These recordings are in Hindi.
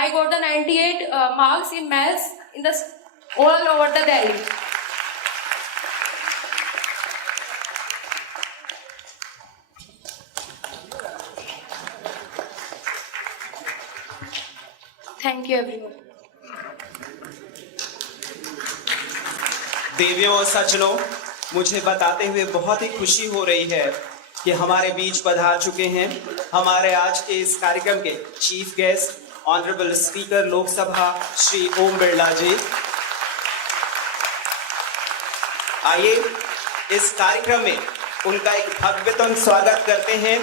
I got the 98 marks in maths in the all over the Delhi. Thank you everyone. देवियों और सज्जनों, मुझे बताते हुए बहुत ही खुशी हो रही है कि हमारे बीच पधार चुके हैं हमारे आज के इस कार्यक्रम के chief guest honourable speaker Lok Sabha Shri Om Birla ji. आइए इस कार्यक्रम में उनका एक भव्यतम स्वागत करते हैं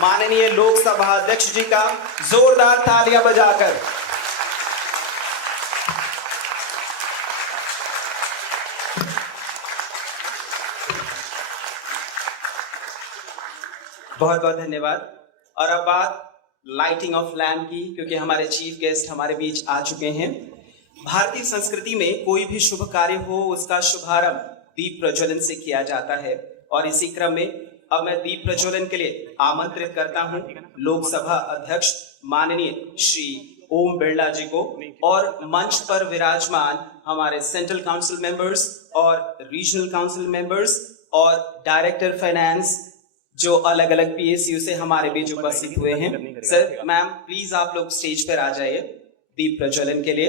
माननीय लोकसभा अध्यक्ष जी का जोरदार तालियां बजाकर। बहुत बहुत धन्यवाद। और अब बात लाइटिंग ऑफ लैम्प की, क्योंकि हमारे चीफ गेस्ट हमारे बीच आ चुके हैं। भारतीय संस्कृति में कोई भी शुभ कार्य हो उसका शुभारंभ दीप प्रज्वलन से किया जाता है और इसी क्रम में अब मैं दीप प्रज्वलन के लिए आमंत्रित करता हूं लोकसभा अध्यक्ष माननीय श्री ओम बिरला जी को और मंच पर विराजमान हमारे सेंट्रल काउंसिल मेंबर्स और रीजनल काउंसिल मेंबर्स और डायरेक्टर फाइनेंस जो अलग अलग पीएसयू से हमारे बीच उपस्थित हुए हैं। सर, मैम, प्लीज आप लोग स्टेज पर आ जाइए दीप प्रज्वलन के लिए।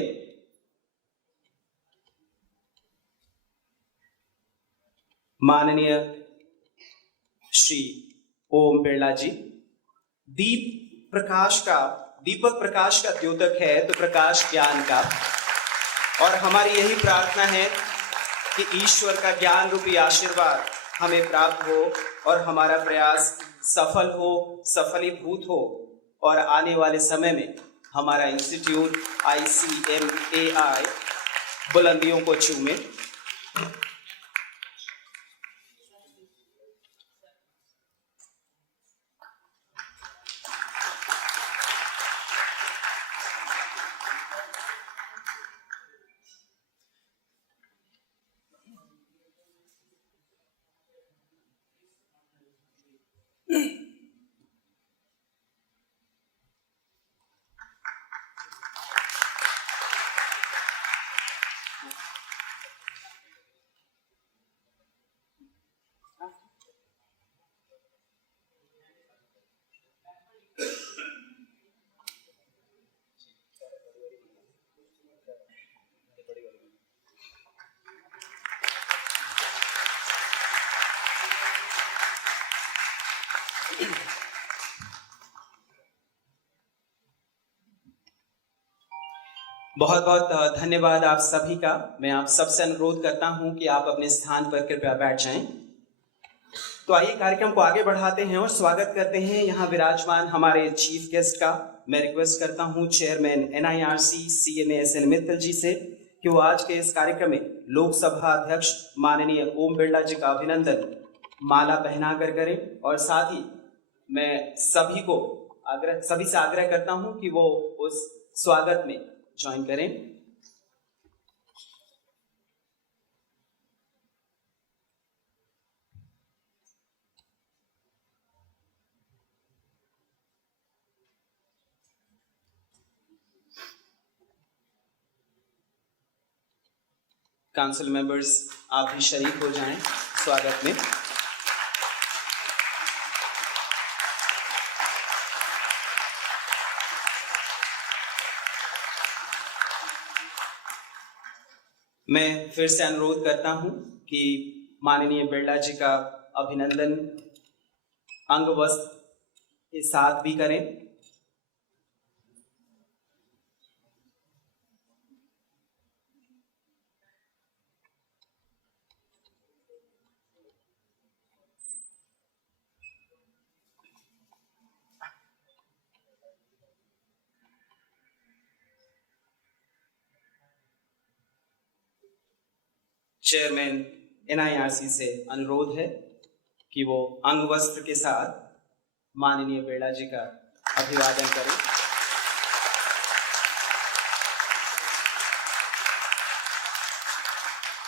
माननीय श्री ओम बिरला जी, दीपक प्रकाश का द्योतक है तो प्रकाश ज्ञान का, और हमारी यही प्रार्थना है कि ईश्वर का ज्ञान रूपी आशीर्वाद हमें प्राप्त हो और हमारा प्रयास सफलीभूत हो और आने वाले समय में हमारा इंस्टीट्यूट ICMAI बुलंदियों को चूमे। बहुत बहुत धन्यवाद आप सभी का। मैं आप सबसे अनुरोध करता हूं कि आप अपने स्थान पर कृपया बैठ जाएं। तो आइए कार्यक्रम को आगे बढ़ाते हैं और स्वागत करते हैं यहाँ विराजमान हमारे चीफ गेस्ट का। मैं रिक्वेस्ट करता हूं chairman NIRC CMA SN Mittal ji से कि वो आज के इस कार्यक्रम में लोकसभा अध्यक्ष माननीय ओम बिरला जी का अभिनंदन माला पहनाकर करें, और साथ ही मैं सभी से आग्रह करता हूं कि वो उस स्वागत में ज्वाइन करें। काउंसिल मेंबर्स, आप भी शरीक हो जाएं स्वागत में। मैं फिर से अनुरोध करता हूं कि माननीय बिरला जी का अभिनंदन अंग वस्त्र के साथ भी करें। चेयरमैन NIRC से अनुरोध है कि वो अंग वस्त्र के साथ माननीय बिरला जी का अभिवादन करें।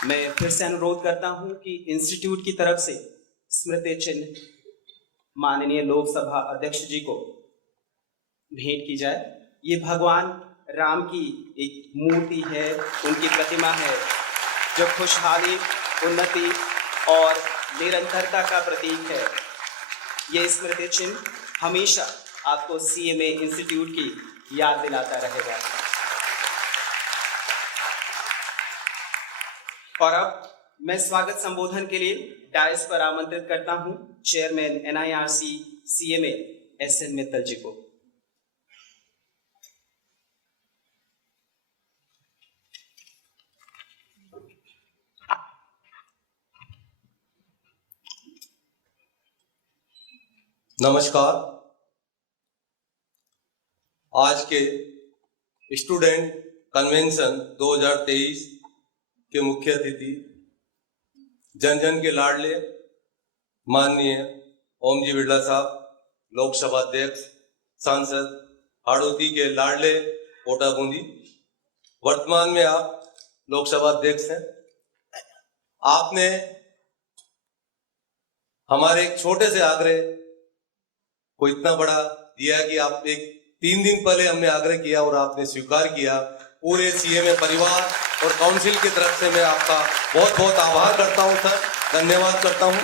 मैं फिर से अनुरोध करता हूं कि इंस्टीट्यूट की तरफ से स्मृति चिन्ह माननीय लोकसभा अध्यक्ष जी को भेंट की जाए। ये भगवान राम की एक मूर्ति है, उनकी प्रतिमा है, जो खुशहाली, उन्नति और निरंतरता का प्रतीक है। ये स्मृति चिन्ह हमेशा आपको CMA इंस्टीट्यूट की याद दिलाता रहेगा। और अब मैं स्वागत संबोधन के लिए डायस पर आमंत्रित करता हूं chairman NIRC CMA SN Mittal ji को। नमस्कार। आज के स्टूडेंट कन्वेंशन 2023 के मुख्य अतिथि, जन जन के लाडले माननीय ओम जी बिरला साहब, लोकसभा अध्यक्ष, सांसद, हाड़ौती के लाडले कोटा बूंदी, वर्तमान में आप लोकसभा अध्यक्ष हैं। आपने हमारे एक छोटे से आग्रह को इतना बड़ा दिया कि आप 3 दिन पहले हमने आग्रह किया और आपने स्वीकार किया। पूरे CMA परिवार और काउंसिल की तरफ से मैं आपका बहुत बहुत आभार करता हूं सर, धन्यवाद करता हूं।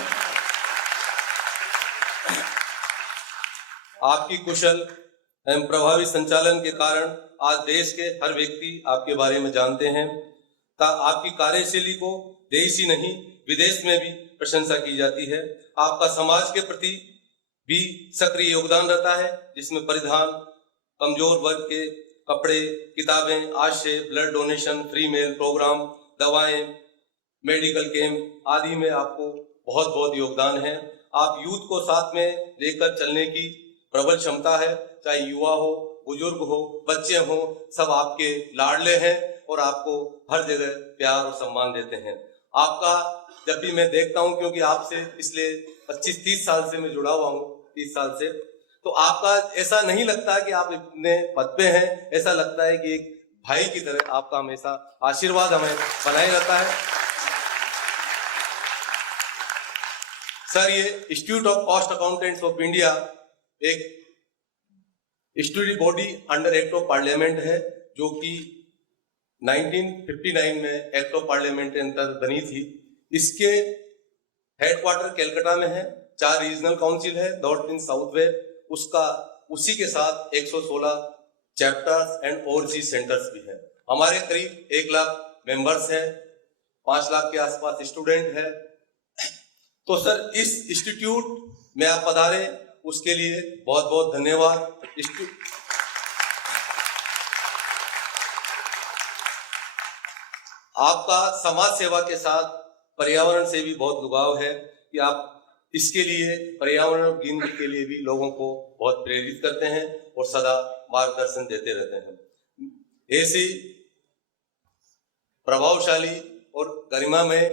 आपकी कुशल एवं प्रभावी संचालन के कारण आज देश के हर व्यक्ति आपके बारे में जानते हैं। आपकी कार्यशैली को देश ही नहीं विदेश में भी प्रशंसा की जाती है। आपका समाज के प्रति भी सक्रिय योगदान रहता है, जिसमें परिधान, कमजोर वर्ग के कपड़े, किताबें, आश्रय, blood donation, free meal programme, दवाएं, मेडिकल कैंप आदि में आपको बहुत बहुत योगदान है। आप यूथ को साथ में लेकर चलने की प्रबल क्षमता है, चाहे युवा हो, बुजुर्ग हो, बच्चे हो, सब आपके लाडले हैं और आपको हर जगह प्यार और सम्मान देते हैं। आपका जब भी मैं देखता हूं, क्योंकि आपसे पिछले 25-30 साल से मैं जुड़ा हुआ हूं, 30 साल से, तो आपका ऐसा नहीं लगता कि आप इतने पद पे हैं, ऐसा लगता है कि एक भाई की तरह आपका हमेशा आशीर्वाद हमें बनाए रहता है। सर, ये institute of cost accountants of India एक study body under act of parliament है, जो कि 1959 में एक्ट ऑफ पार्लियामेंट के अंतर्गत बनी थी। इसके हेडक्वार्टर कलकत्ता में है, 4 रीजनल काउंसिल है, नॉर्थ ईस्ट साउथ वेस्ट, उसका उसी के साथ 116 चैप्टर्स एंड ओवरसीज सेंटर्स भी हैं। हमारे करीब 1 लाख मेंबर्स हैं, 5 लाख के आसपास स्टूडेंट हैं। तो सर, इस इंस्टीट्यूट में आप पधारे, उसके लिए बहुत बहुत धन्यवाद। आपका समाज सेवा के साथ पर्यावरण से भी बहुत लगाव है कि आप इसके लिए, पर्यावरण और गिनती के लिए भी लोगों को बहुत प्रेरित करते हैं और सदा मार्गदर्शन देते रहते हैं। ऐसी प्रभावशाली और गरिमामय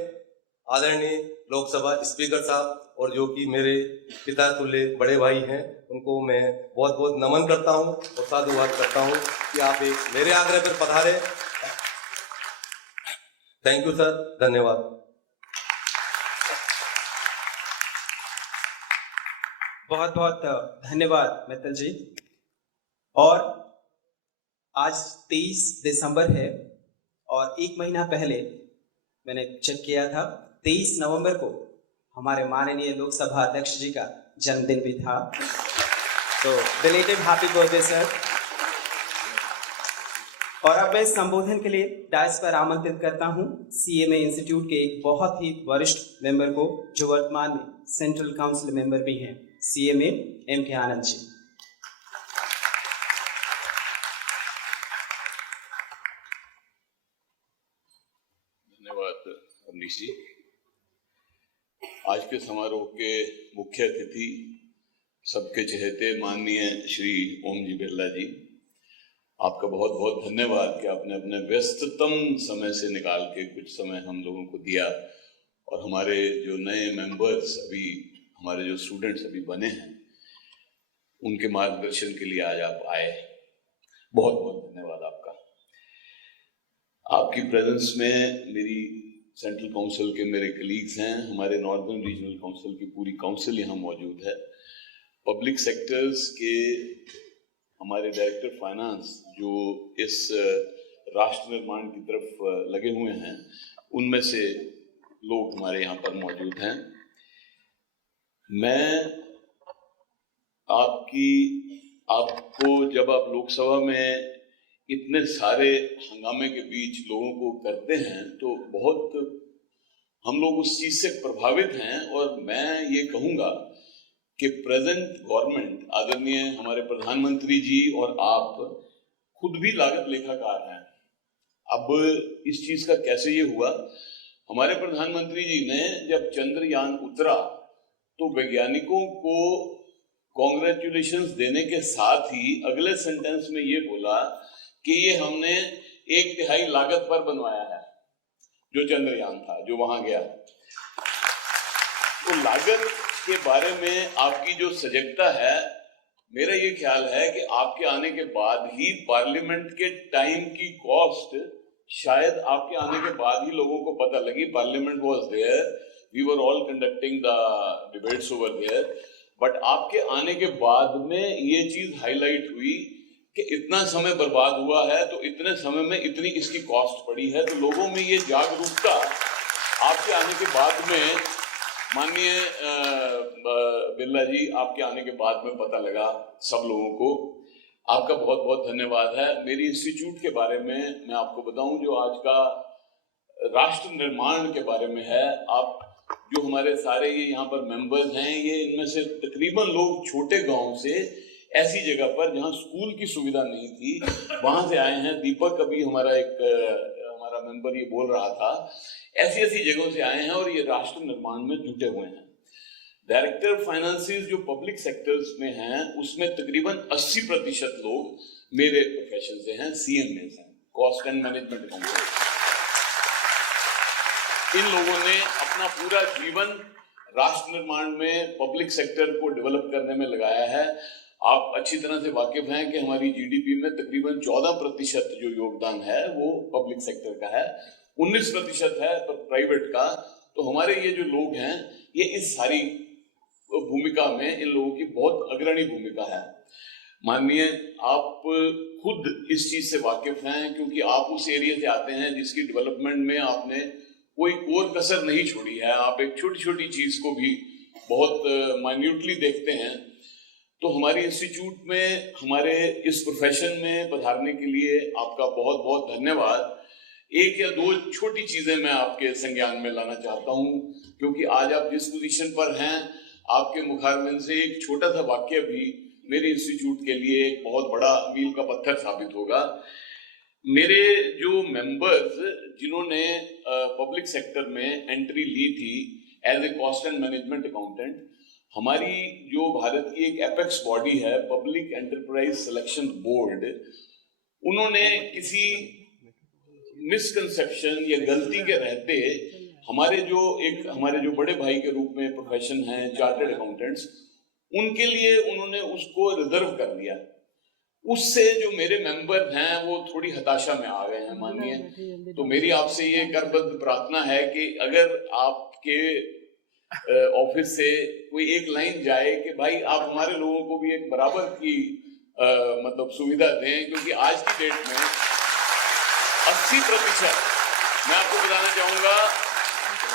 आदरणीय लोकसभा स्पीकर साहब, और जो कि मेरे पिता तुल्य बड़े भाई हैं, उनको मैं बहुत बहुत नमन करता हूं और साधुवाद करता हूं कि आप एक मेरे आग्रह पर पधारे। थैंक यू सर, धन्यवाद। बहुत बहुत धन्यवाद मित्तल जी। और आज 23 दिसंबर है और 1 महीना पहले मैंने चेक किया था, 23 नवंबर को हमारे माननीय लोकसभा अध्यक्ष जी का जन्मदिन भी था। तो बिलेटेड हैप्पी बर्थडे सर। और अब मैं इस संबोधन के लिए डायस पर आमंत्रित करता हूं CMA इंस्टीट्यूट के एक बहुत ही वरिष्ठ मेंबर को, जो वर्तमान में सेंट्रल काउंसिल मेंबर भी हैं, CMA MK आनंद जी। धन्यवाद अमरीश जी। आज के समारोह के मुख्य अतिथि, सबके चहेते माननीय श्री ओम जी बिरला जी, आपका बहुत बहुत धन्यवाद कि आपने अपने व्यस्ततम समय से निकाल के कुछ समय हम लोगों को दिया, और हमारे जो नए मेंबर्स, अभी हमारे जो स्टूडेंट्स अभी बने हैं, उनके मार्गदर्शन के लिए आज आप आए। बहुत बहुत धन्यवाद आपका। आपकी प्रेजेंस में मेरी सेंट्रल काउंसिल के मेरे कलीग्स हैं, हमारे नॉर्दर्न रीजनल काउंसिल की पूरी काउंसिल यहाँ मौजूद है। पब्लिक सेक्टर्स के हमारे डायरेक्टर फाइनेंस जो इस राष्ट्र निर्माण की तरफ लगे हुए हैं, उनमें से लोग हमारे यहाँ पर मौजूद हैं। मैं आपको जब आप लोकसभा में इतने सारे हंगामे के बीच लोगों को करते हैं तो बहुत हम लोग उस चीज से प्रभावित हैं। और मैं ये कहूँगा कि प्रेजेंट गवर्नमेंट, आदरणीय हमारे प्रधानमंत्री जी और आप खुद भी लागत लेखाकार हैं। अब इस चीज का कैसे ये हुआ, हमारे प्रधानमंत्री जी ने जब चंद्रयान उतरा तो वैज्ञानिकों को कॉन्ग्रेचुलेशंस देने के साथ ही अगले सेंटेंस में ये बोला कि ये हमने 1/3 लागत पर बनवाया है, जो चंद्रयान था, जो वहां गया। तो लागत के बारे में आपकी जो सजगता है, मेरा ये ख्याल है कि आपके आने के बाद ही पार्लियामेंट के टाइम की कॉस्ट शायद आपके आने के बाद ही लोगों को पता लगी। Parliament was there, we were all conducting the debates over there, but आपके आने के बाद में ये चीज हाईलाइट हुई कि इतना समय बर्बाद हुआ है तो इतने समय में इतनी इसकी कॉस्ट पड़ी है। तो लोगों में ये जागरूकता आपके आने के बाद में, माननीय बिरला जी, आपके आने के बाद में पता लगा सब लोगों को। आपका बहुत बहुत धन्यवाद है। मेरी इंस्टीट्यूट के बारे में मैं आपको बताऊं, जो आज का राष्ट्र निर्माण के बारे में है। आप जो हमारे सारे ये यहाँ पर मेंबर्स हैं, ये इनमें से तकरीबन लोग छोटे गांव से, ऐसी जगह पर जहाँ स्कूल की सुविधा नहीं थी, वहां से आए हैं। दीपक अभी हमारा हमारा मेंबर ये बोल रहा था, ऐसी ऐसी जगहों से आए हैं और ये राष्ट्र निर्माण में जुटे हुए हैं। डायरेक्टर फाइनेंसेस जो पब्लिक सेक्टर्स में हैं, उसमें तकरीबन 80% लोग मेरे प्रोफेशन से हैं, CMA हैं, कॉस्ट एंड मैनेजमेंट अकाउंटेंट। इन लोगों ने अपना पूरा जीवन राष्ट्र निर्माण में, पब्लिक सेक्टर को डेवलप करने में लगाया है। आप अच्छी तरह से वाकिफ हैं कि हमारी GDP में तकरीबन 14% जो योगदान है वो पब्लिक सेक्टर का है, 19% है प्राइवेट का। तो हमारे ये जो लोग हैं, ये इस सारी भूमिका में इन लोगों की बहुत अग्रणी भूमिका है। माननीय, आप खुद इस चीज से वाकिफ हैं, क्योंकि आप उस एरिया से आते हैं जिसकी डेवलपमेंट में आपने कोई कोर कसर नहीं छोड़ी है। आप एक छोटी छोटी चीज को भी बहुत माइन्यूटली देखते हैं। तो हमारी इंस्टीट्यूट में हमारे इस प्रोफेशन में पधारने के लिए आपका बहुत बहुत धन्यवाद। एक या दो छोटी चीजें मैं आपके संज्ञान में लाना चाहता हूं, क्योंकि आज आप जिस पोजीशन पर हैं, आपके मुखारबिन से एक छोटा सा वाक्य भी मेरे इंस्टीट्यूट के लिए एक बहुत बड़ा मील का पत्थर साबित होगा। मेरे जो मेंबर्स जिन्होंने पब्लिक सेक्टर में एंट्री ली थी as a cost and management accountant, हमारी जो भारत की एक एपेक्स बॉडी है, पब्लिक एंटरप्राइज सिलेक्शन बोर्ड, उन्होंने किसी मिसकंसेप्शन या गलती के रहते हमारे जो बड़े भाई के रूप में प्रोफेशन है चार्टर्ड अकाउंटेंट्स, उनके लिए उन्होंने उसको रिजर्व कर लिया। उससे जो मेरे मेंबर हैं वो थोड़ी हताशा में आ गए हैं। माननीय, तो मेरी आपसे ये करबद्ध प्रार्थना है कि अगर आपके ऑफिस से कोई एक लाइन जाए कि भाई आप हमारे लोगों को भी एक बराबर की मतलब सुविधा दें, क्योंकि आज की डेट में 80%, मैं आपको बताना चाहूंगा,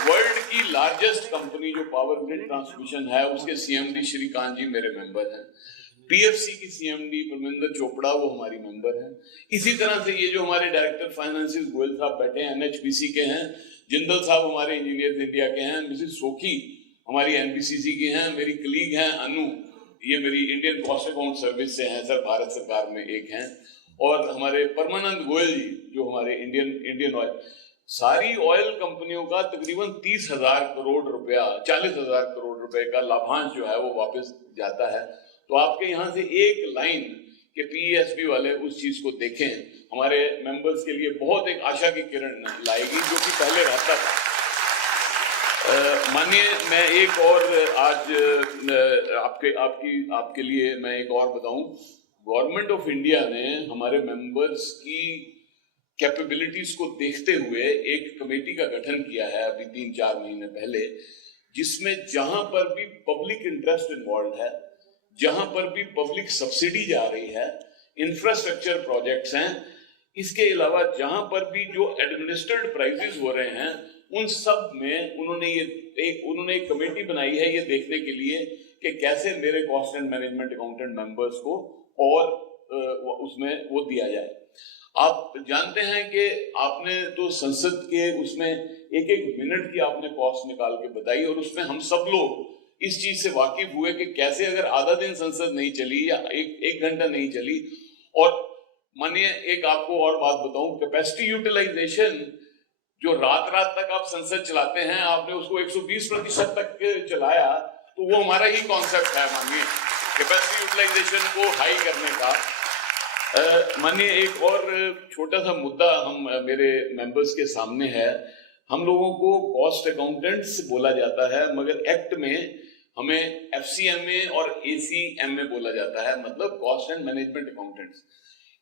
वर्ल्ड की लार्जेस्ट कंपनी जो पावर ग्रिड ट्रांसमिशन है, उसके CMD श्रीकांत जी मेरे मेंबर हैं। PFC की CMD परमिंदर चोपड़ा वो हमारी मेंबर हैं। इसी तरह से ये जो हमारे डायरेक्टर फाइनेंसेस गोयल साहब बैठे हैं, NHPC के हैं, जिंदल साहब हमारे इंजीनियर्स इंडिया के हैं, मिसेस सोखी हमारी NBCC की हैं, मेरी कलीग हैं अनु, ये मेरी इंडियन कॉस्ट अकाउंट सर्विस से हैं सर, भारत सरकार में एक हैं, और हमारे परमानंद गोयल जी जो हमारे इंडियन ऑयल, सारी ऑयल कंपनियों का तकरीबन 30,000 करोड़ रुपया, 40,000 करोड़ रुपए का लाभांश जो है वो वापस जाता है। तो आपके यहाँ से एक लाइन के PESB वाले उस चीज को देखें, हमारे मेंबर्स के लिए बहुत एक आशा की किरण लाएगी, जो कि पहले रहता था। मानिए, मैं एक और आज आपके लिए मैं एक और बताऊं, गवर्नमेंट ऑफ इंडिया ने हमारे मेंबर्स की कैपेबिलिटीज को देखते हुए एक कमेटी का गठन किया है अभी 3-4 महीने पहले, जिसमें जहां पर भी पब्लिक इंटरेस्ट इन्वॉल्व है, जहां पर भी पब्लिक सब्सिडी जा रही है, इंफ्रास्ट्रक्चर प्रोजेक्ट्स हैं। इसके अलावा जहां पर भी जो एडमिनिस्ट्रेड प्राइजेस हो रहे हैं उन सब में उन्होंने एक कमेटी बनाई है ये देखने के लिए कि कैसे मेरे cost and management accountant members को और उसमें वो दिया जाए। आप जानते हैं कि आपने तो संसद के उसमें एक एक मिनट की आपने कॉस्ट निकाल के बताई और उसमें हम सब लोग इस चीज से वाकिफ हुए कि कैसे अगर आधा दिन संसद नहीं चली या एक घंटा नहीं चली। और मानिए एक आपको और बात बताऊं, कैपेसिटी यूटिलाइजेशन जो रात रात तक आप संसद चलाते हैं, आपने उसको 120% तक चलाया, तो वो हमारा ही कॉन्सेप्ट है। मानिए कैपेसिटी यूटिलाइजेशन को हाई करने का। मानिए एक और छोटा सा मुद्दा हम मेरे मेंबर्स के सामने है। हम लोगों को कॉस्ट अकाउंटेंट्स बोला जाता है मगर एक्ट में हमें FCMA और ACMA बोला जाता है, मतलब कॉस्ट एंड मैनेजमेंट अकाउंटेंट्स।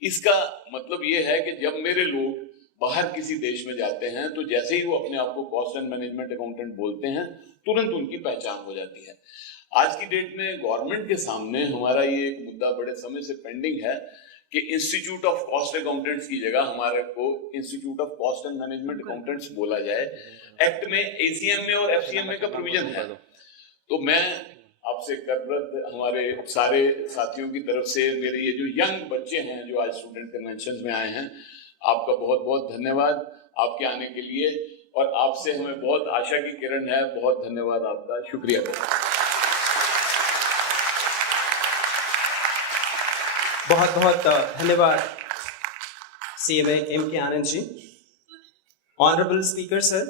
इसका मतलब ये है कि जब मेरे लोग बाहर किसी देश में जाते हैं तो जैसे ही वो अपने आप को कॉस्ट एंड मैनेजमेंट अकाउंटेंट बोलते हैं तुरंत उनकी पहचान हो जाती है। आज की डेट में गवर्नमेंट के सामने हमारा ये एक मुद्दा बड़े समय से पेंडिंग है कि इंस्टीट्यूट ऑफ कॉस्ट अकाउंटेंट्स की जगह हमारे को institute of cost and management accountants बोला जाए। एक्ट में ACMA और FCMA का प्रोविजन है। तो मैं आपसे करबद्ध हमारे सारे साथियों की तरफ से मेरे ये जो यंग बच्चे हैं जो आज स्टूडेंट कन्वेंशन में आए हैं, आपका बहुत बहुत धन्यवाद आपके आने के लिए, और आपसे हमें बहुत आशा की किरण है। बहुत धन्यवाद आपका, शुक्रिया। बहुत बहुत धन्यवाद CMA M.K. Anand ji. Honourable speaker sir,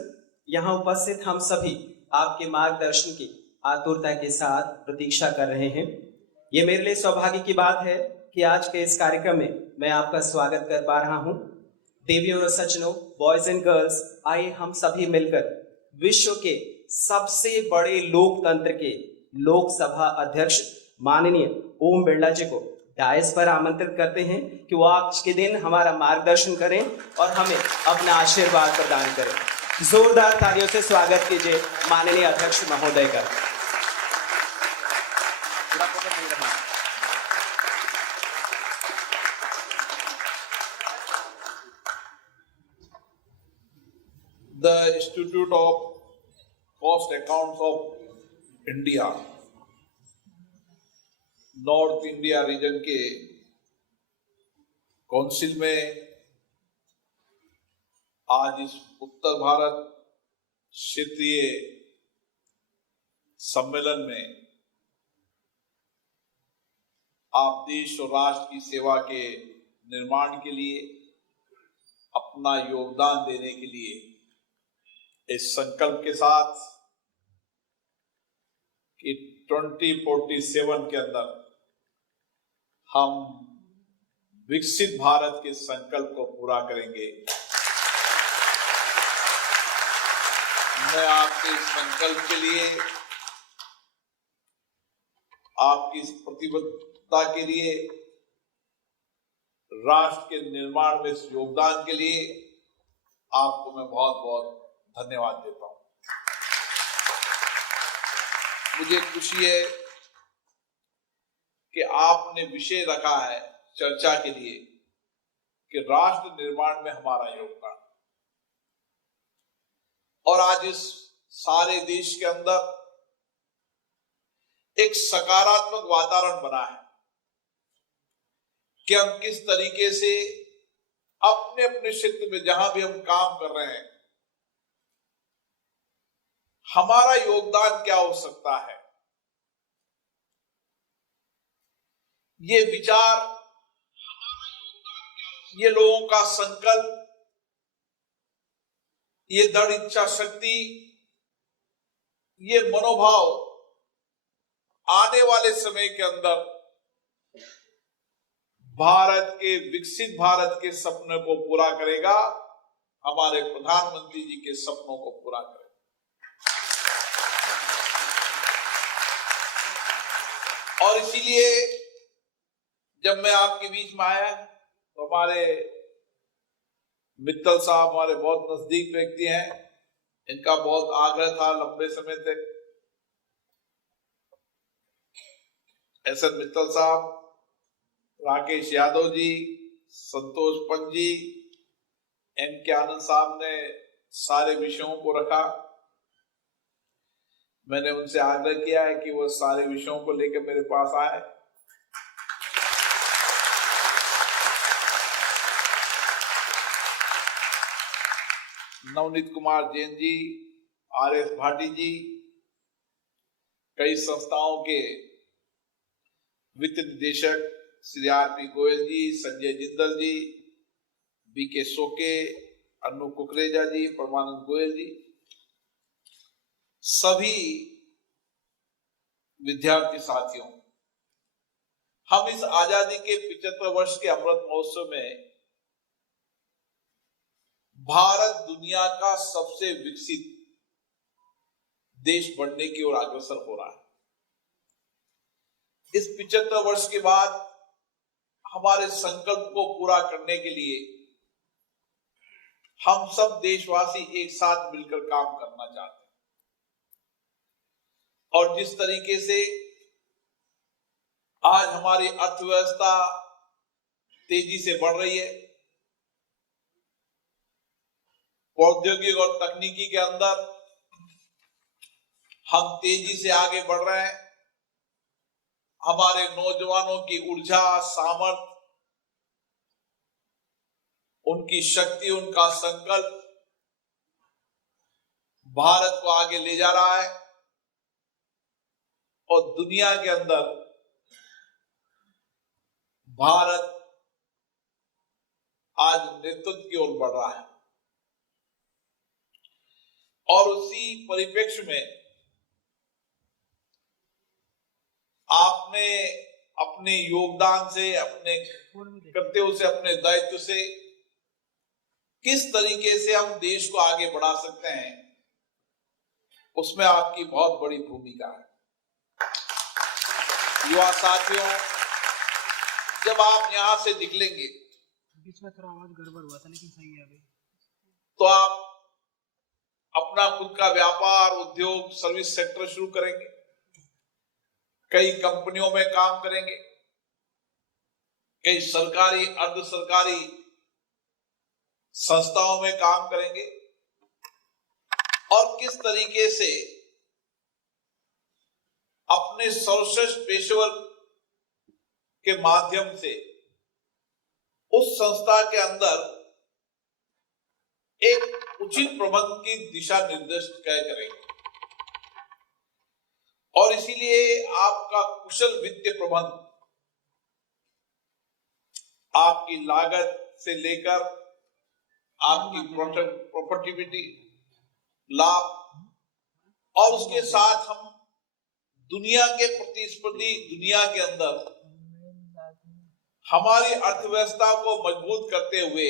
यहाँ उपस्थित हम सभी आपके मार्गदर्शन की आतुरता के साथ प्रतीक्षा कर रहे हैं। ये मेरे लिए सौभाग्य की बात है कि आज के इस कार्यक्रम में मैं आपका स्वागत कर पा रहा हूँ। देवियों और सज्जनों, बॉयज एंड गर्ल्स, आइए हम सभी मिलकर विश्व के सबसे बड़े लोकतंत्र के लोकसभा अध्यक्ष माननीय ओम बिरला जी को डायस पर आमंत्रित करते हैं कि वो आज के दिन हमारा मार्गदर्शन करें और हमें अपना आशीर्वाद प्रदान करें। जोरदार तालियों से स्वागत कीजिए माननीय अध्यक्ष महोदय का। The Institute of Cost Accounts of India, north India region के काउंसिल में आज इस उत्तर भारत क्षेत्रीय सम्मेलन में आप देश और राष्ट्र की सेवा के निर्माण के लिए अपना योगदान देने के लिए इस संकल्प के साथ कि 2047 के अंदर हम विकसित भारत के संकल्प को पूरा करेंगे। मैं आपके इस संकल्प के लिए, आपकी इस प्रतिबद्धता के लिए, राष्ट्र के निर्माण में इस योगदान के लिए आपको मैं बहुत बहुत धन्यवाद देता हूं। मुझे खुशी है कि आपने विषय रखा है चर्चा के लिए कि राष्ट्र निर्माण में हमारा योगदान, और आज इस सारे देश के अंदर एक सकारात्मक वातावरण बना है कि हम किस तरीके से अपने अपने क्षेत्र में जहां भी हम काम कर रहे हैं हमारा योगदान क्या हो सकता है। ये विचार, ये लोगों का संकल्प, ये दृढ़ इच्छा शक्ति, ये मनोभाव आने वाले समय के अंदर भारत के विकसित भारत के सपने को पूरा करेगा, हमारे प्रधानमंत्री जी के सपनों को पूरा करेगा। और इसीलिए जब मैं आपके बीच में आया तो हमारे मित्तल साहब हमारे बहुत नजदीक व्यक्ति हैं, इनका बहुत आग्रह था लंबे समय तक। एस एन मित्तल साहब राकेश यादव जी, संतोष पंत जी, के आनंद साहब ने सारे विषयों को रखा। मैंने उनसे आग्रह किया है कि वो सारे विषयों को लेकर मेरे पास आए। नवनीत कुमार जैन जी, RS भाटी जी, कई संस्थाओं के वित्त निदेशक श्री RP गोयल जी, संजय जिंदल जी, BK सोके, अनु कुकरेजा जी, परमानंद गोयल जी, सभी विद्यार्थी साथियों, हम इस आजादी के 75 वर्ष के अमृत महोत्सव में भारत दुनिया का सबसे विकसित देश बनने की ओर अग्रसर हो रहा है। इस 75 वर्ष के बाद हमारे संकल्प को पूरा करने के लिए हम सब देशवासी एक साथ मिलकर काम करना चाहते हैं। और जिस तरीके से आज हमारी अर्थव्यवस्था तेजी से बढ़ रही है, प्रौद्योगिकी और तकनीकी के अंदर हम तेजी से आगे बढ़ रहे हैं, हमारे नौजवानों की ऊर्जा, सामर्थ्य, उनकी शक्ति, उनका संकल्प भारत को आगे ले जा रहा है और दुनिया के अंदर भारत आज नेतृत्व की ओर बढ़ रहा है। और उसी परिप्रेक्ष्य में आपने अपने योगदान से, अपने कर्तव्यों से, अपने दायित्व से किस तरीके से हम देश को आगे बढ़ा सकते हैं, उसमें आपकी बहुत बड़ी भूमिका है। युवा साथियों, जब आप यहां से निकलेंगे, बीच में थोड़ा आवाज गड़बड़ हुआ था लेकिन सही है अभी, तो आप अपना खुद का व्यापार, उद्योग, सर्विस सेक्टर शुरू करेंगे, कई कंपनियों में काम करेंगे, कई सरकारी, अर्ध सरकारी संस्थाओं में काम करेंगे और किस तरीके से अपने सर्वश्रेष्ठ पेशेवर के माध्यम से उस संस्था के अंदर एक उचित प्रबंधन की दिशा निर्देश तय करेंगे। और इसीलिए आपका कुशल वित्तीय प्रबंधन, आपकी लागत से लेकर आपकी प्रॉफिटेबिलिटी, लाभ, और उसके साथ हम दुनिया के प्रतिस्पर्धी दुनिया के अंदर हमारी अर्थव्यवस्था को मजबूत करते हुए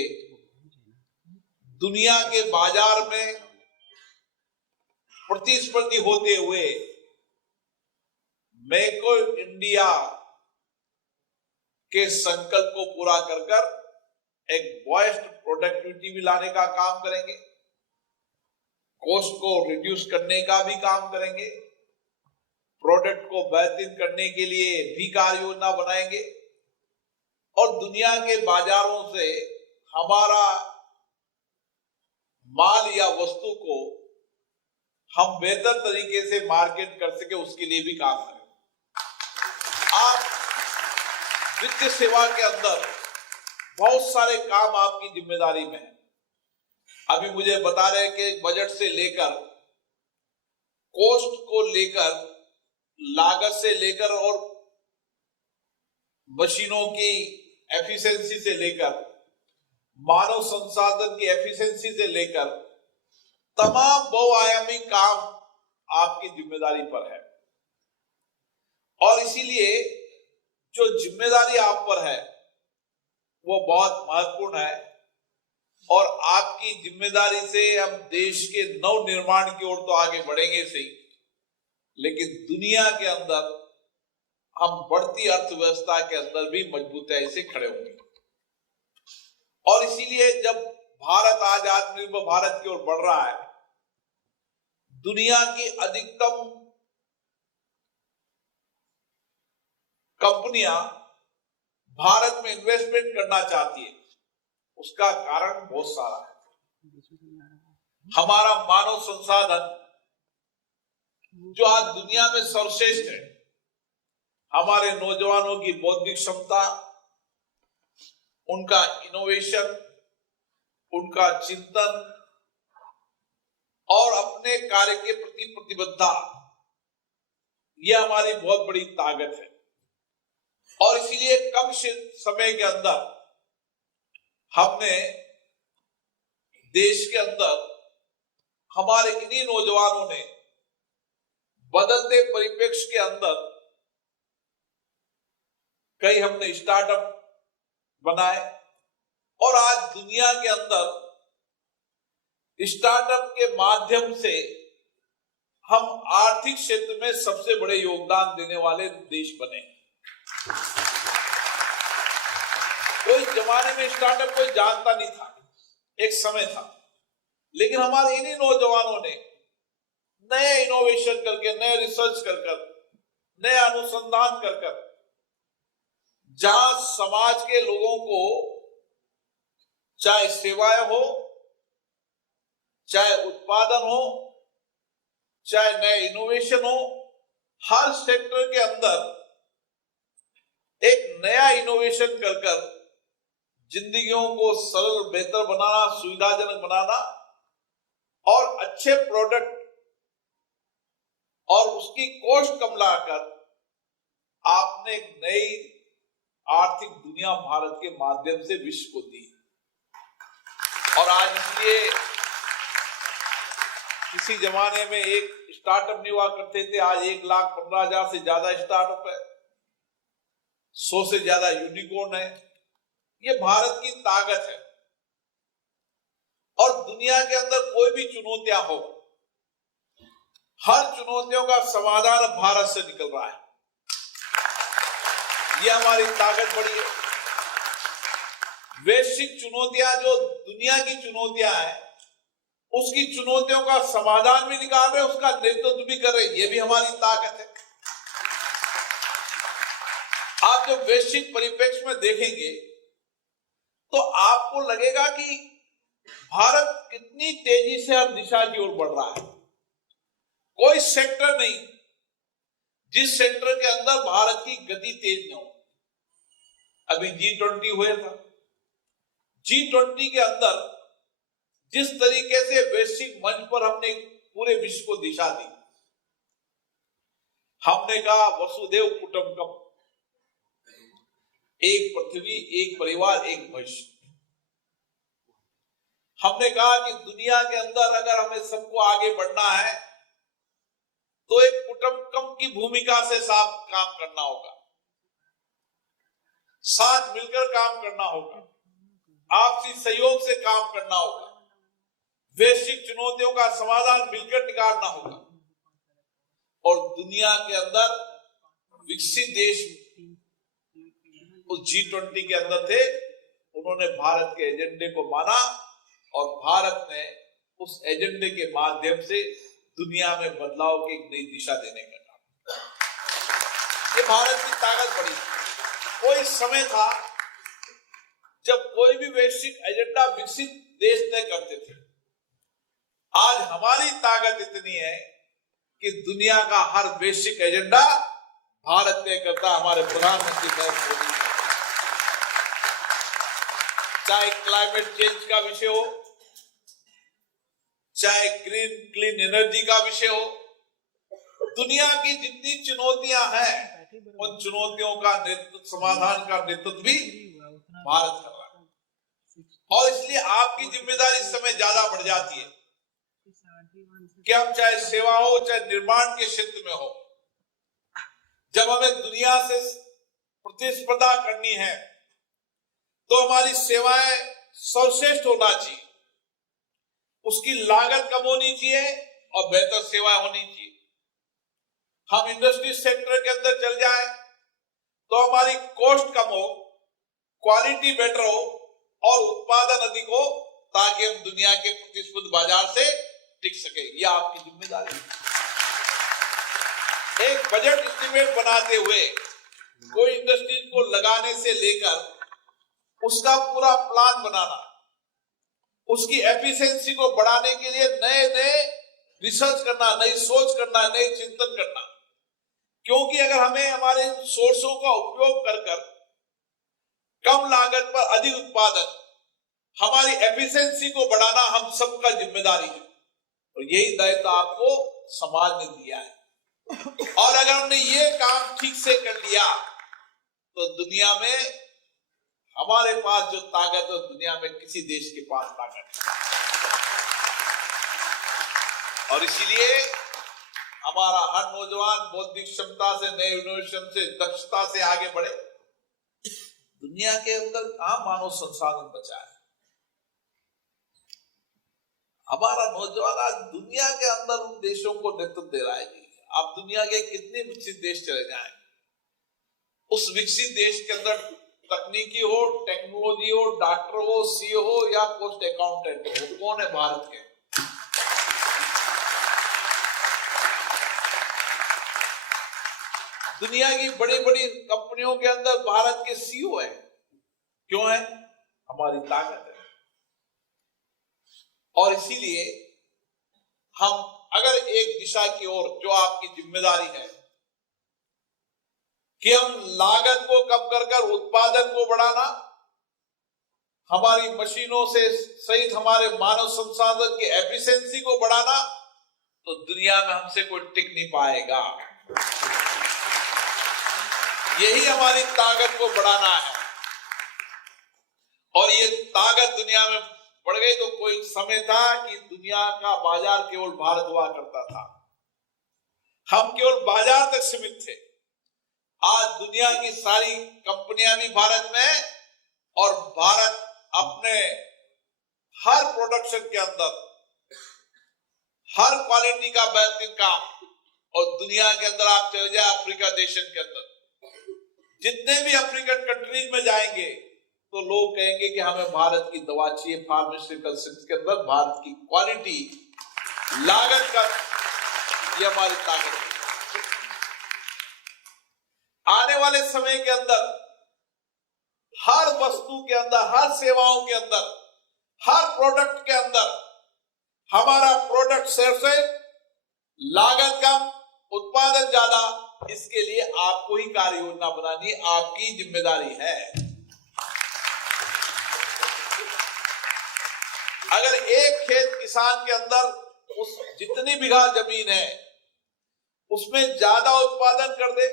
दुनिया के बाजार में प्रतिस्पर्धी होते हुए मेक इन इंडिया के संकल्प को पूरा कर एक बॉयस्ट प्रोडक्टिविटी भी लाने का काम करेंगे, कॉस्ट को रिड्यूस करने का भी काम करेंगे, प्रोडक्ट को बेहतर करने के लिए भी कार्य योजना बनाएंगे और दुनिया के बाजारों से हमारा माल या वस्तु को हम बेहतर तरीके से मार्केट कर सके, उसके लिए भी काम करें। आप वित्तीय सेवा के अंदर बहुत सारे काम आपकी जिम्मेदारी में है। अभी मुझे बता रहे कि बजट से लेकर, कॉस्ट को लेकर, लागत से लेकर और मशीनों की एफिशिएंसी से लेकर, मानव संसाधन की एफिशिएंसी से लेकर तमाम बहुआयामी काम आपकी जिम्मेदारी पर है। और इसीलिए जो जिम्मेदारी आप पर है वो बहुत महत्वपूर्ण है और आपकी जिम्मेदारी से हम देश के नव निर्माण की ओर तो आगे बढ़ेंगे सही, लेकिन दुनिया के अंदर हम बढ़ती अर्थव्यवस्था के अंदर भी मजबूती से खड़े होंगे। और इसीलिए जब भारत आज आत्मनिर्भर भारत की ओर बढ़ रहा है, दुनिया की अधिकतम कंपनियां भारत में इन्वेस्टमेंट करना चाहती है, उसका कारण बहुत सारा है। हमारा मानव संसाधन जो आज दुनिया में सर्वश्रेष्ठ है, हमारे नौजवानों की बौद्धिक क्षमता, उनका इनोवेशन, उनका चिंतन और अपने कार्य के प्रति प्रतिबद्धता, यह हमारी बहुत बड़ी ताकत है। और इसीलिए कम समय के अंदर हमने देश के अंदर हमारे इन्हीं नौजवानों ने बदलते परिप्रेक्ष्य के अंदर कई हमने स्टार्टअप बनाए और आज दुनिया के अंदर स्टार्टअप के माध्यम से हम आर्थिक क्षेत्र में सबसे बड़े योगदान देने वाले देश बने। कोई जमाने में स्टार्टअप कोई जानता नहीं था, एक समय था, लेकिन हमारे इन्हीं नौजवानों ने नए इनोवेशन करके, नए रिसर्च कर, नए अनुसंधान कर जहां समाज के लोगों को चाहे सेवाएं हो, चाहे उत्पादन हो, चाहे नए इनोवेशन हो, हर सेक्टर के अंदर एक नया इनोवेशन कर जिंदगियों को सरल, बेहतर बनाना, सुविधाजनक बनाना और अच्छे प्रोडक्ट और उसकी कॉस्ट कम लाकर आपने एक नई आर्थिक दुनिया भारत के माध्यम से विश्व को दी। और आज इसलिए किसी जमाने में एक स्टार्टअप नहीं हुआ करते थे, आज 1,15,000 से ज्यादा स्टार्टअप है, 100 से ज्यादा यूनिकॉर्न है। ये भारत की ताकत है। और दुनिया के अंदर कोई भी चुनौतियां हो, हर चुनौतियों का समाधान भारत से निकल रहा है। ये हमारी ताकत बड़ी है। वैश्विक चुनौतियां जो दुनिया की चुनौतियां हैं, उसकी चुनौतियों का समाधान भी निकाल रहे, उसका नेतृत्व भी कर रहे, ये भी हमारी ताकत है। आप जब वैश्विक परिप्रेक्ष्य में देखेंगे तो आपको लगेगा कि भारत कितनी तेजी से हर दिशा की ओर बढ़ रहा है। कोई सेक्टर नहीं जिस सेक्टर के अंदर भारत की गति तेज न हो। अभी G20 हुआ था, G20 के अंदर जिस तरीके से वैश्विक मंच पर हमने पूरे विश्व को दिशा दी, हमने कहा वसुधैव कुटुंबकम, एक पृथ्वी, एक परिवार, एक भविष्य। हमने कहा कि दुनिया के अंदर अगर हमें सबको आगे बढ़ना है तो एक कुटुंबकम की भूमिका से साथ काम करना होगा, साथ मिलकर काम करना होगा, आपसी सहयोग से काम करना होगा, वैश्विक चुनौतियों का समाधान मिलकर निकालना होगा। और दुनिया के अंदर विकसित देश उस G20 के अंदर थे, उन्होंने भारत के एजेंडे को माना और भारत ने उस एजेंडे के माध्यम से दुनिया में बदलाव की एक नई दिशा देने का काम। ये भारत की ताकत बड़ी। कोई समय था जब कोई भी वैश्विक एजेंडा विकसित देश तय करते थे। आज हमारी ताकत इतनी है कि दुनिया का हर वैश्विक एजेंडा भारत तय करता। हमारे प्रधानमंत्री नरेंद्र मोदी, चाहे क्लाइमेट चेंज का विषय हो, चाहे ग्रीन क्लीन एनर्जी का विषय हो, दुनिया की जितनी चुनौतियां हैं, उन चुनौतियों का नेतृत्व, समाधान का नेतृत्व भी भारत कर रहा है। और इसलिए आपकी जिम्मेदारी इस समय ज्यादा बढ़ जाती है कि हम चाहे सेवा हो, चाहे निर्माण के क्षेत्र में हो, जब हमें दुनिया से प्रतिस्पर्धा करनी है तो हमारी सेवाएं सर्वश्रेष्ठ होना चाहिए, उसकी लागत कम होनी चाहिए और बेहतर सेवाएं होनी चाहिए। हम इंडस्ट्री सेक्टर के अंदर चल जाए तो हमारी कॉस्ट कम हो, क्वालिटी बेटर हो और उत्पादन अधिक हो, ताकि हम दुनिया के प्रतिस्पर्धी बाजार से टिक सके। यह आपकी जिम्मेदारी है। एक बजट एस्टीमेट बनाते हुए कोई इंडस्ट्रीज को लगाने से लेकर उसका पूरा प्लान बनाना, उसकी एफिशिएंसी को बढ़ाने के लिए नए नए रिसर्च करना, नई सोच करना, नए चिंतन करना। क्योंकि अगर हमें हमारे सोर्सों का उपयोग कर कर कम लागत पर अधिक उत्पादन, हमारी एफिशिएंसी को बढ़ाना हम सबका जिम्मेदारी है, और यही दायित्व आपको समाज ने दिया है। और अगर हमने ये काम ठीक से कर लिया तो दुनिया में हमारे पास जो ताकत है, दुनिया में किसी देश के पास ताकत है। और इसीलिए हमारा हर नौजवान बौद्धिक क्षमता से, नए इनोवेशन से, दक्षता से आगे बढ़े। दुनिया के अंदर कहां मानव संसाधन बचा है? हमारा नौजवान आज दुनिया के अंदर उन देशों को नेतृत्व दे रहा है। आप दुनिया के कितने विकसित देश चले जाएं, उस विकसित देश के अंदर तकनीकी हो, टेक्नोलॉजी हो, डॉक्टर हो, सीए हो या पोस्ट अकाउंटेंट हो, कौन है भारत के? दुनिया की बड़ी बड़ी कंपनियों के अंदर भारत के सीईओ हैं। क्यों है? हमारी ताकत है। और इसीलिए हम अगर एक दिशा की ओर, जो आपकी जिम्मेदारी है कि हम लागत को कम कर कर उत्पादन को बढ़ाना, हमारी मशीनों से सहित हमारे मानव संसाधन की एफिशिएंसी को बढ़ाना, तो दुनिया में हमसे कोई टिक नहीं पाएगा। यही हमारी ताकत को बढ़ाना है। और ये ताकत दुनिया में बढ़ गई तो कोई समय था कि दुनिया का बाजार केवल भारत हुआ करता था, हम केवल बाजार तक सीमित थे। आज दुनिया की सारी कंपनियां भी भारत में, और भारत अपने हर प्रोडक्शन के अंदर हर क्वालिटी का बेहतरीन काम, और दुनिया के अंदर आप चले जाए अफ्रीका देशन के अंदर, जितने भी अफ्रीकन कंट्रीज में जाएंगे तो लोग कहेंगे कि हमें भारत की दवा चाहिए। फार्मास्यूटिकल सेक्टर के अंदर भारत की क्वालिटी, लागत का, ये हमारी ताकत है। आने वाले समय के अंदर हर वस्तु के अंदर, हर सेवाओं के अंदर, हर प्रोडक्ट के अंदर हमारा प्रोडक्ट से लागत कम, उत्पादन ज्यादा, इसके लिए आपको ही कार्य योजना बनानी, आपकी जिम्मेदारी है। अगर एक खेत किसान के अंदर उस जितनी बीघा जमीन है उसमें ज्यादा उत्पादन कर दे,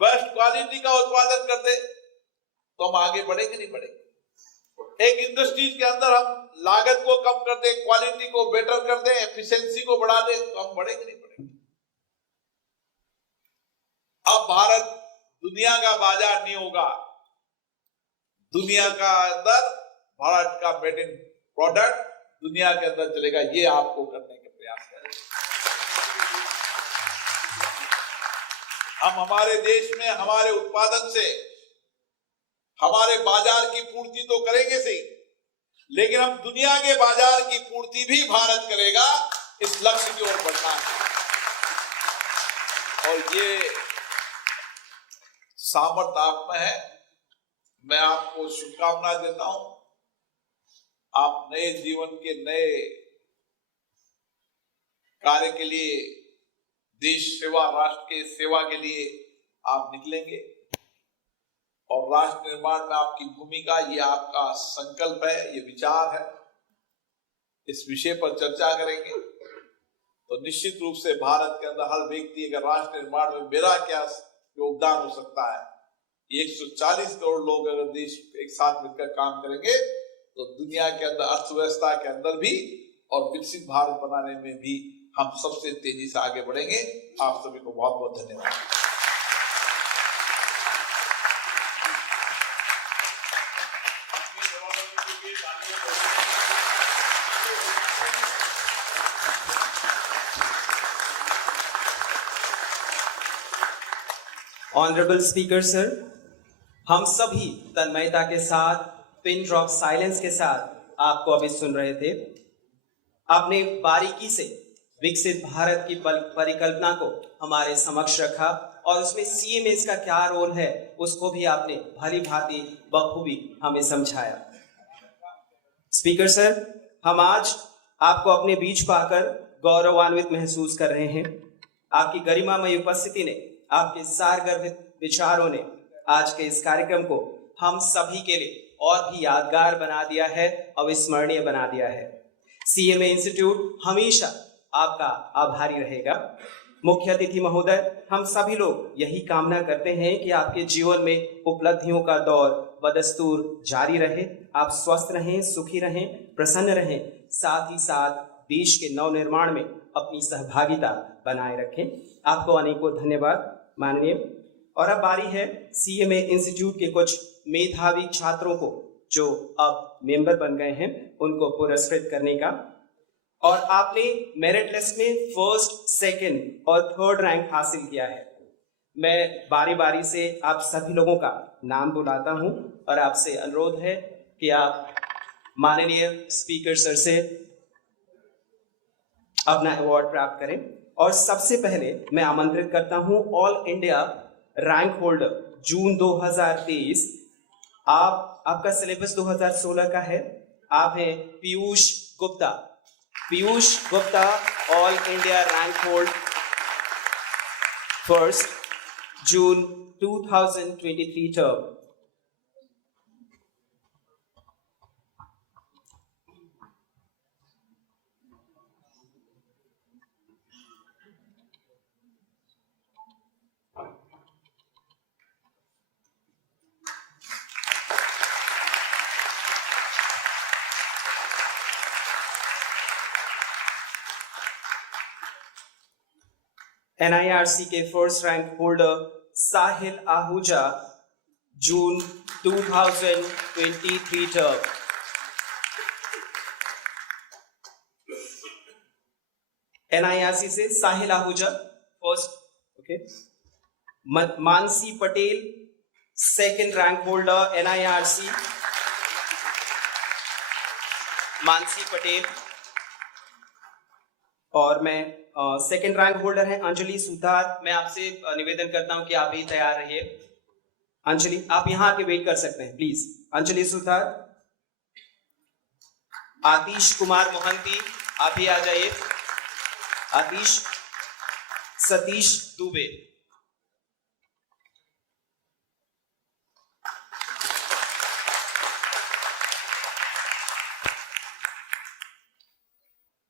बेस्ट क्वालिटी का उत्पादन कर दे, तो हम आगे बढ़ेंगे नहीं बढ़ेंगे। एक इंडस्ट्रीज के अंदर हम लागत को कम कर दे, क्वालिटी को बेटर कर दे, एफिशिएंसी को बढ़ा दे, तो हम बढ़ेंगे नहीं बढ़ेंगे। अब भारत दुनिया का बाजार नहीं होगा, दुनिया का अंदर भारत का मेड इन प्रोडक्ट दुनिया के अंदर चलेगा। ये आपको करने के प्रयास करें। हम हमारे देश में हमारे उत्पादन से हमारे बाजार की पूर्ति तो करेंगे सही, लेकिन हम दुनिया के बाजार की पूर्ति भी भारत करेगा। इस लक्ष्य की ओर बढ़ना है, और ये सामर्थ्य आप में है। मैं आपको शुभकामनाएं देता हूं। आप नए जीवन के नए कार्य के लिए, देश सेवा, राष्ट्र के सेवा के लिए आप निकलेंगे, और राष्ट्र निर्माण में आपकी भूमिका, ये आपका संकल्प है, ये विचार है। इस विषय पर चर्चा करेंगे तो निश्चित रूप से भारत के अंदर हर व्यक्ति, अगर राष्ट्र निर्माण में मेरा क्या योगदान हो सकता है, 140 करोड़ लोग अगर देश एक साथ मिलकर काम करेंगे तो दुनिया के अंदर अर्थव्यवस्था के अंदर भी और विकसित भारत बनाने में भी हम सबसे तेजी से आगे बढ़ेंगे। आप सभी को बहुत बहुत धन्यवाद। ऑनरेबल स्पीकर सर, हम सभी तन्मयता के साथ, पिन ड्रॉप साइलेंस के साथ आपको अभी सुन रहे थे। आपने बारीकी से विकसित भारत की परिकल्पना को हमारे समक्ष रखा। और उसमें CMS का क्या रोल है उसको भी आपने भली भांति बखूबी हमें समझाया। स्पीकर सर, हम आज आपको अपने बीच पाकर गौरवान्वित महसूस कर रहे हैं। आपकी गरिमामय उपस्थिति ने, आपके सारगर्भित विचारों ने आज के इस कार्यक्रम को हम सभी के लिए और भी यादगार बना दिया है, अविस्मरणीय बना दिया है। CMA इंस्टीट्यूट हमेशा आपका आभारी रहेगा। मुख्य अतिथि महोदय, हम सभी लोग यही कामना करते हैं कि आपके जीवन में उपलब्धियों का दौर बदस्तूर जारी रहे, आप स्वस्थ रहें, सुखी रहें, प्रसन्न रहें, साथ ही साथ देश के नवनिर्माण में अपनी सहभागिता बनाए रखें। आपको अनेकों धन्यवाद माननीय। और अब बारी है CMA इंस्टीट्यूट के कुछ मेधावी छात्रों को, जो अब मेंबर बन गए हैं, उनको पुरस्कृत करने का। और आपने मेरिट लिस्ट में फर्स्ट, सेकंड और थर्ड रैंक हासिल किया है। मैं बारी बारी से आप सभी लोगों का नाम बुलाता हूं और आपसे अनुरोध है कि आप माननीय स्पीकर सर से अपना अवार्ड प्राप्त करें। और सबसे पहले मैं आमंत्रित करता हूं all India rank holder June 2023। आपका सिलेबस 2016 का है। आप हैं Piyush Gupta. Piyush Gupta, all India rank hold first, June 2023 term. NIRC के first rank holder Sahil Ahuja, June 2023 term. NIRC से Sahil Ahuja first, okay. Mansi Patel, second rank holder NIRC, Mansi Patel. और मैं सेकंड रैंक होल्डर है अंजलि सुतार। मैं आपसे निवेदन करता हूं कि आप भी तैयार रहिए। अंजलि, आप यहां आके वेट कर सकते हैं प्लीज। अंजलि सुतार। आतिश कुमार मोहंती, आप भी आ जाइए। Atish. Satish Dubey.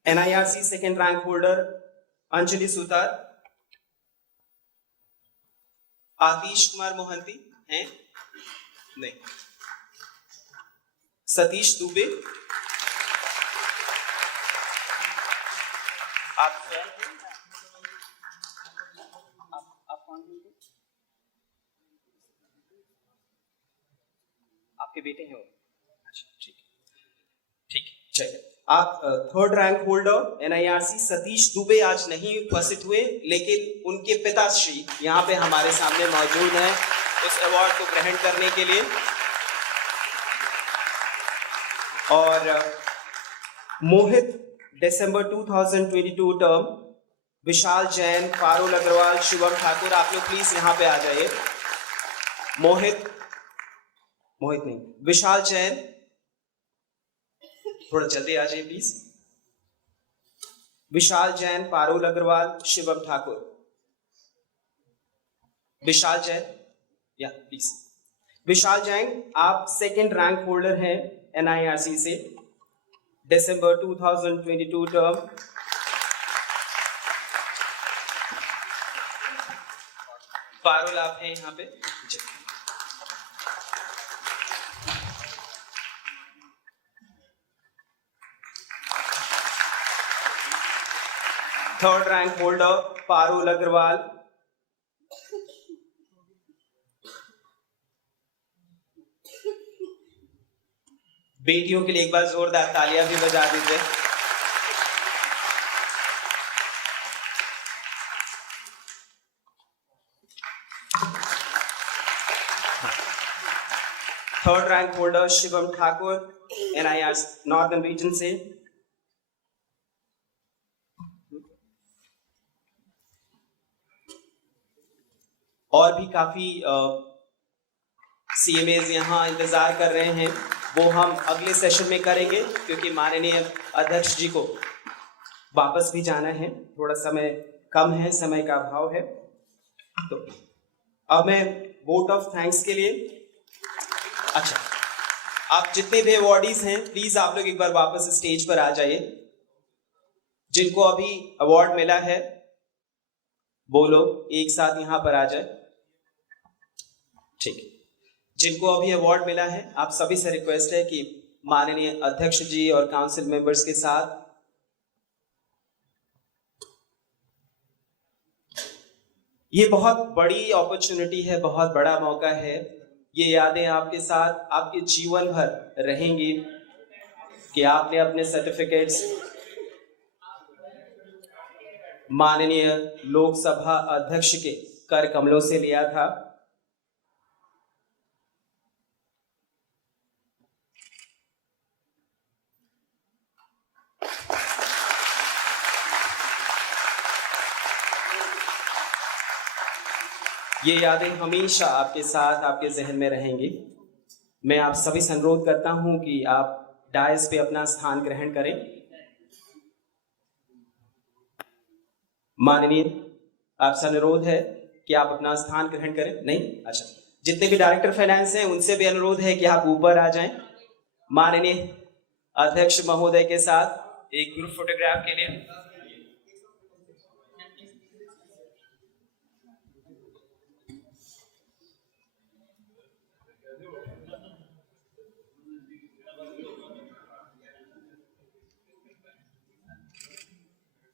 NIRC second rank holder Anjali Sutar. Atish Kumar Mohanty हैं? नहीं। सतीश दुबे। आप कौन हैं? आपके बेटे हैं वो? अच्छा, ठीक ठीक, चलिए। आप third rank holder NIRC Satish Dubey आज नहीं उपस्थित हुए, लेकिन उनके पिताश्री यहाँ पे हमारे सामने मौजूद हैं उस अवार्ड को ग्रहण करने के लिए। और मोहित, दिसंबर 2022 टर्म। विशाल जैन, पारुल अग्रवाल, शुभम ठाकुर, आप लोग प्लीज यहाँ पे आ जाइए। मोहित नहीं, विशाल जैन, थोड़ा जल्दी आ जाइए प्लीज। विशाल जैन, पारुल अग्रवाल, शिवम ठाकुर। विशाल जैन, या प्लीज। विशाल जैन, आप सेकंड रैंक होल्डर हैं NIRC से, दिसंबर 2022 टर्म। पारुल, आप हैं यहाँ पे? Third rank holder Parul Agarwal. बेटियों के लिए एक बार जोरदार तालियां भी बजा दीजिए। Third rank holder Shivam Thakur, NIRC northern region से। और भी काफी CMAs यहाँ इंतजार कर रहे हैं, वो हम अगले सेशन में करेंगे क्योंकि माननीय अध्यक्ष जी को वापस भी जाना है, थोड़ा समय कम है, समय का अभाव है। तो अब मैं वोट ऑफ थैंक्स के लिए, अच्छा, आप जितने भी अवॉर्डीज हैं प्लीज आप लोग एक बार वापस स्टेज पर आ जाइए। जिनको अभी अवार्ड मिला है वो लोग एक साथ यहां पर आ जाए। ठीक है, जिनको अभी अवार्ड मिला है आप सभी से रिक्वेस्ट है कि माननीय अध्यक्ष जी और काउंसिल मेंबर्स के साथ ये बहुत बड़ी अपॉर्चुनिटी है, बहुत बड़ा मौका है। ये यादें आपके साथ आपके जीवन भर रहेंगी कि आपने अपने सर्टिफिकेट्स माननीय लोकसभा अध्यक्ष के कर कमलों से लिया था। ये यादें हमेशा आपके साथ आपके जहन में रहेंगी। मैं आप सभी से अनुरोध करता हूं कि आप डायस पे अपना स्थान ग्रहण करें। माननीय, आपसे अनुरोध है कि आप अपना स्थान ग्रहण करें। नहीं, अच्छा, जितने भी डायरेक्टर फाइनेंस हैं उनसे भी अनुरोध है कि आप ऊपर आ जाएं। माननीय अध्यक्ष महोदय के साथ एक ग्रुप फोटोग्राफ के लिए।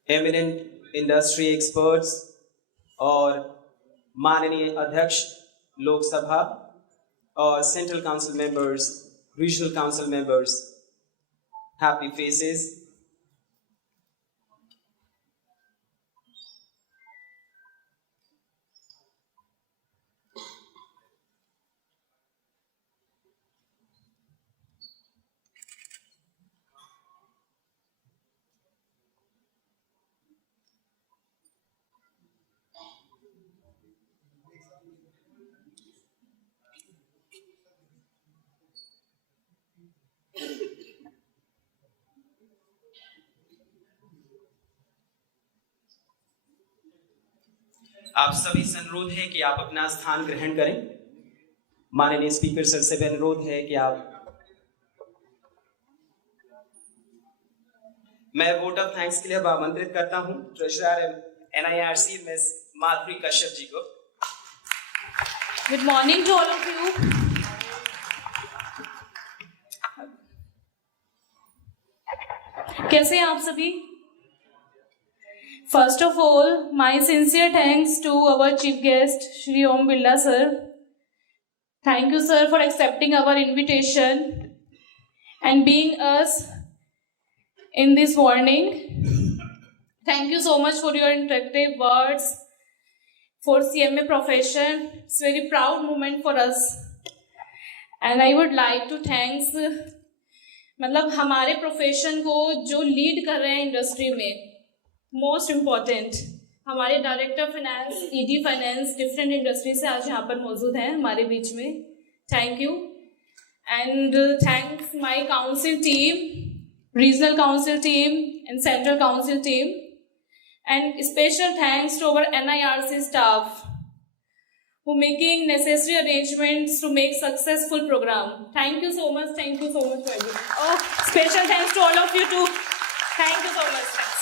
एमिनेंट इंडस्ट्री एक्सपर्ट्स और माननीय अध्यक्ष लोकसभा और central council members, regional council members, happy faces. आप सभी से अनुरोध है कि आप अपना स्थान ग्रहण करें। माननीय स्पीकर सर से भी अनुरोध है कि मैं वोट ऑफ थैंक्स के लिए अब आमंत्रित करता हूं ट्रेजरर NIRC मिस माधुरी कश्यप जी को। Good morning to all of you. कैसे हैं आप सभी? First of all, my sincere thanks to our chief guest, Shri Om Birla sir. Thank you, sir, for accepting our invitation and being us in this morning. Thank you so much for your interactive words for CMA profession. It's a very proud moment for us. And I would like to thanks मतलब हमारे प्रोफेशन को जो लीड कर रहे हैं इंडस्ट्री में, मोस्ट इम्पॉर्टेंट हमारे director finance, ED finance different industry से आज यहाँ पर मौजूद हैं हमारे बीच में। Thank you and thanks my council team, regional council team and central council team, and special thanks to our NIRC staff who making necessary arrangements to make successful program. Thank you so much. Thank you so much for everything. Oh, special thanks to all of you too. Thank you so much. Thanks.